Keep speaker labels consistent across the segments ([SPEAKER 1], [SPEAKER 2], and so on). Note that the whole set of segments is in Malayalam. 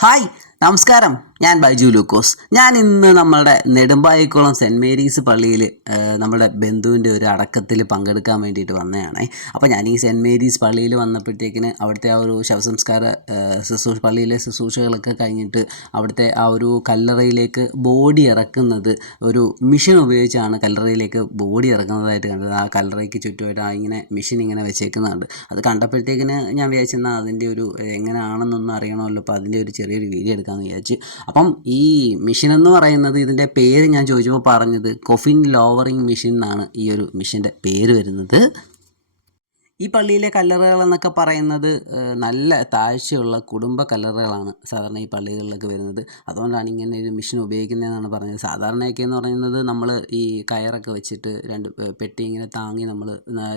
[SPEAKER 1] ஹாய் നമസ്കാരം ഞാൻ ബൈജു ലൂക്കോസ്. ഞാൻ ഇന്ന് നമ്മളുടെ നെടുമ്പായിക്കുളം സെന്റ് മേരീസ് പള്ളിയിൽ നമ്മുടെ ബന്ധുവിന്റെ ഒരു അടക്കത്തിൽ പങ്കെടുക്കാൻ വേണ്ടിയിട്ട് വന്നതാണ്. അപ്പോൾ ഞാൻ ഈ സെന്റ് മേരീസ് പള്ളിയിൽ വന്നപ്പോഴത്തേക്കിന് അവിടുത്തെ ആ ഒരു ശവസംസ്കാര ശുശ്രൂഷ പള്ളിയിലെ ശുശ്രൂഷകളൊക്കെ കഴിഞ്ഞിട്ട് അവിടുത്തെ ആ ഒരു കല്ലറയിലേക്ക് ബോഡി ഇറക്കുന്നത് ഒരു മിഷൻ ഉപയോഗിച്ചാണ് കല്ലറയിലേക്ക് ബോഡി ഇറക്കുന്നതായിട്ട് കണ്ടത്. ആ കല്ലറയ്ക്ക് ചുറ്റുമായിട്ട് ആ ഇങ്ങനെ മിഷൻ ഇങ്ങനെ വെച്ചേക്കുന്നുണ്ട് അത് കണ്ടപ്പോഴത്തേക്കിന് ഞാൻ വിചാരിച്ചെന്നാൽ അതിന്റെ ഒരു എങ്ങനെയാണെന്നൊന്നും അറിയണമല്ലോ. അപ്പോൾ അതിന്റെ ഒരു ചെറിയൊരു വീഡിയോ എടുക്കാമെന്ന് വിചാരിച്ച്. അപ്പം ഈ മെഷീൻ എന്ന് പറയുന്നത് ഇതിന്റെ പേര് ഞാൻ ചോദിച്ചപ്പോൾ പറഞ്ഞത് കൊഫിൻ ലോവറിങ് മെഷീൻ എന്നാണ് ഈ ഒരു മെഷീന്റെ പേര് വരുന്നത്. ഈ പള്ളിയിലെ കല്ലറകൾ എന്നൊക്കെ പറയുന്നത് നല്ല താഴ്ചയുള്ള കുടുംബ കല്ലറകളാണ് സാധാരണ ഈ പള്ളികളിലൊക്കെ വരുന്നത്. അതുകൊണ്ടാണ് ഇങ്ങനെ ഒരു മെഷീൻ ഉപയോഗിക്കുന്നതെന്നാണ് പറഞ്ഞത്. സാധാരണയൊക്കെ എന്ന് പറയുന്നത് നമ്മൾ ഈ കയറൊക്കെ വെച്ചിട്ട് രണ്ട് പെട്ടി ഇങ്ങനെ താങ്ങി നമ്മൾ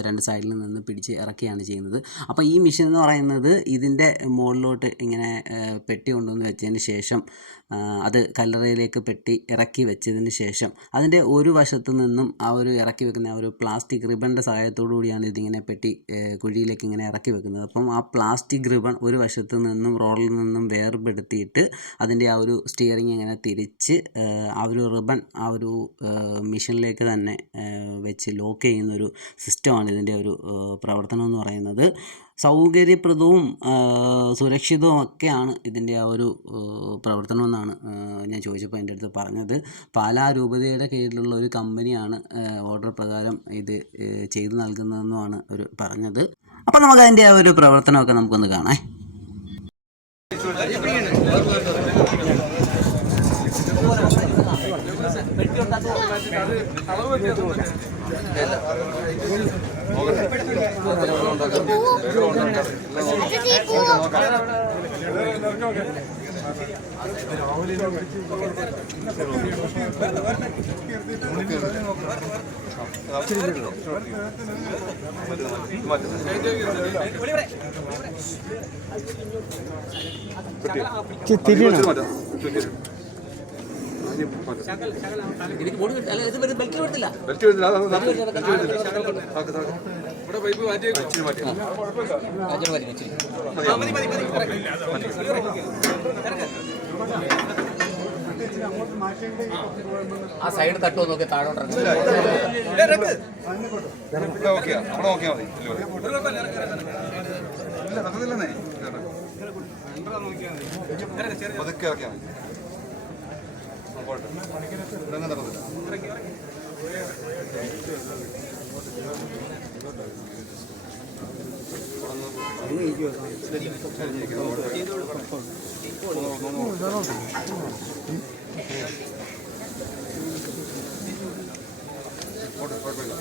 [SPEAKER 1] രണ്ട് സൈഡിൽ നിന്ന് പിടിച്ച് ഇറക്കുകയാണ് ചെയ്യുന്നത്. അപ്പോൾ ഈ മെഷീൻ എന്ന് പറയുന്നത് ഇതിന്റെ മുകളിലോട്ട് ഇങ്ങനെ പെട്ടി കൊണ്ടുവന്ന് വെച്ചതിന് ശേഷം അത് കല്ലറയിലേക്ക് പെട്ടി ഇറക്കി വെച്ചതിന് ശേഷം അതിന്റെ ഒരു വശത്ത് നിന്നും ആ ഒരു ഇറക്കി വെക്കുന്ന ആ ഒരു പ്ലാസ്റ്റിക് റിബണിന്റെ സഹായത്തോടു കൂടിയാണ് ഇതിങ്ങനെ പെട്ടി കുഴിയിലേക്ക് ഇങ്ങനെ ഇറക്കി വെക്കുന്നത്. അപ്പം ആ പ്ലാസ്റ്റിക് റിബൺ ഒരു വശത്ത് നിന്നും റോഡിൽ നിന്നും വേർപെടുത്തിയിട്ട് അതിന്റെ ആ ഒരു സ്റ്റിയറിങ് ഇങ്ങനെ തിരിച്ച് ആ ഒരു റിബൺ ആ ഒരു മിഷനിലേക്ക് തന്നെ വെച്ച് ലോക്ക് ചെയ്യുന്നൊരു സിസ്റ്റമാണ് ഇതിന്റെ ഒരു പ്രവർത്തനം എന്ന് പറയുന്നത്. സൗകര്യപ്രദവും സുരക്ഷിതവും ഒക്കെയാണ് ഇതിന്റെ ആ ഒരു പ്രവർത്തനം എന്നാണ് ഞാൻ ചോദിച്ചപ്പോൾ എന്റെ അടുത്ത് പറഞ്ഞത്. പാലാ രൂപതയുടെ കീഴിലുള്ള ഒരു കമ്പനിയാണ് ഓർഡർ പ്രകാരം ഇത് ചെയ്തു നൽകുന്നതെന്നുമാണ് ഒരു പറഞ്ഞത്. അപ്പോൾ നമുക്ക് അതിന്റെ ആ ഒരു പ്രവർത്തനമൊക്കെ നമുക്കൊന്ന് കാണാം.
[SPEAKER 2] ബെൽറ്റ്
[SPEAKER 3] ആ സൈഡ് തട്ടുമോ നോക്കി താഴോട്ട്
[SPEAKER 2] ഇവിടെ ഓക്കെയാ അവിടെ നോക്കിയാൽ മതി. ഇല്ല നടന്നില്ലെന്നേ. പതുക്കെ ഇറക്കിയാൽ മതി. പോട്ടെ. കുഴപ്പമില്ല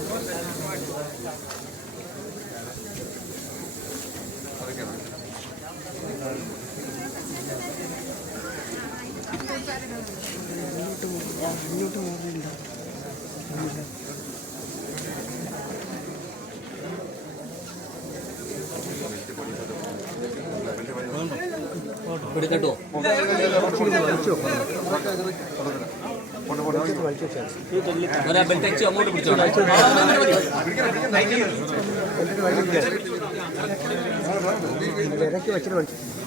[SPEAKER 3] പിടിക്കട്ടോ ഒരാ ബെൽറ്റ് അടിച്ച് അങ്ങോട്ട് പിടിച്ചോളാം
[SPEAKER 2] ഒന്നും ചെയ്യരുത്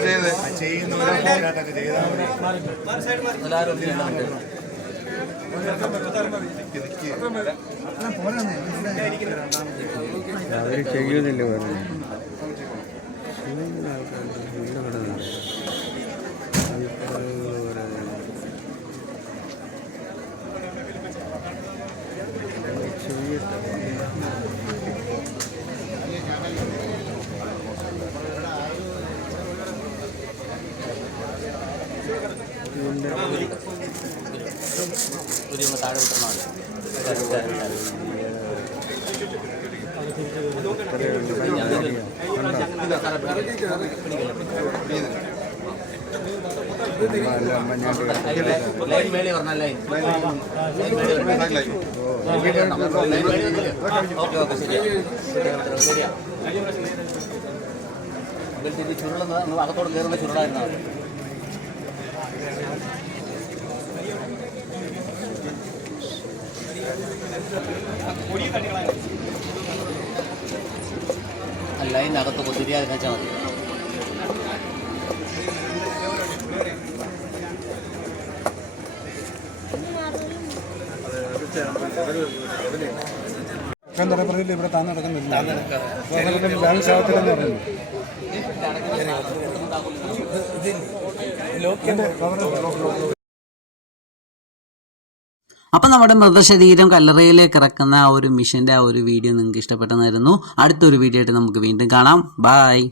[SPEAKER 2] ചെയ്ത് ഒരാളും ചെയ്ത്
[SPEAKER 4] ചെയ്യുന്നില്ല പറഞ്ഞു
[SPEAKER 3] ഒരു താഴെ വിട്ടണം ലൈൻ മേളി പറഞ്ഞ ലൈൻ ലൈൻ പറഞ്ഞ
[SPEAKER 2] ലൈൻ.
[SPEAKER 3] ഓക്കെ ഓക്കെ ശരിയാ ശരിയാ നമ്മൾ അകത്തോട് കയറുന്ന ചുരുളായിരുന്നാൽ മതി.
[SPEAKER 5] ലൈനകത്ത് കുത്തിരിയാതെ വെച്ചാൽ മതി
[SPEAKER 3] എന്താ പറഞ്ഞില്ല ഇവിടെ താൻ നടക്കുന്നില്ല. ബാലൻസ് ആകത്തില്ലെന്ന് പറയുന്നു
[SPEAKER 1] അപ്പം നമ്മുടെ മൃതശരീരം കല്ലറയിലേക്ക് ഇറക്കുന്ന ആ ഒരു മിഷന്റെ ആ ഒരു വീഡിയോ നിങ്ങൾക്ക് ഇഷ്ടപ്പെട്ടെന്നായിരുന്നു. അടുത്തൊരു വീഡിയോ ആയിട്ട് നമുക്ക് വീണ്ടും കാണാം. ബായ്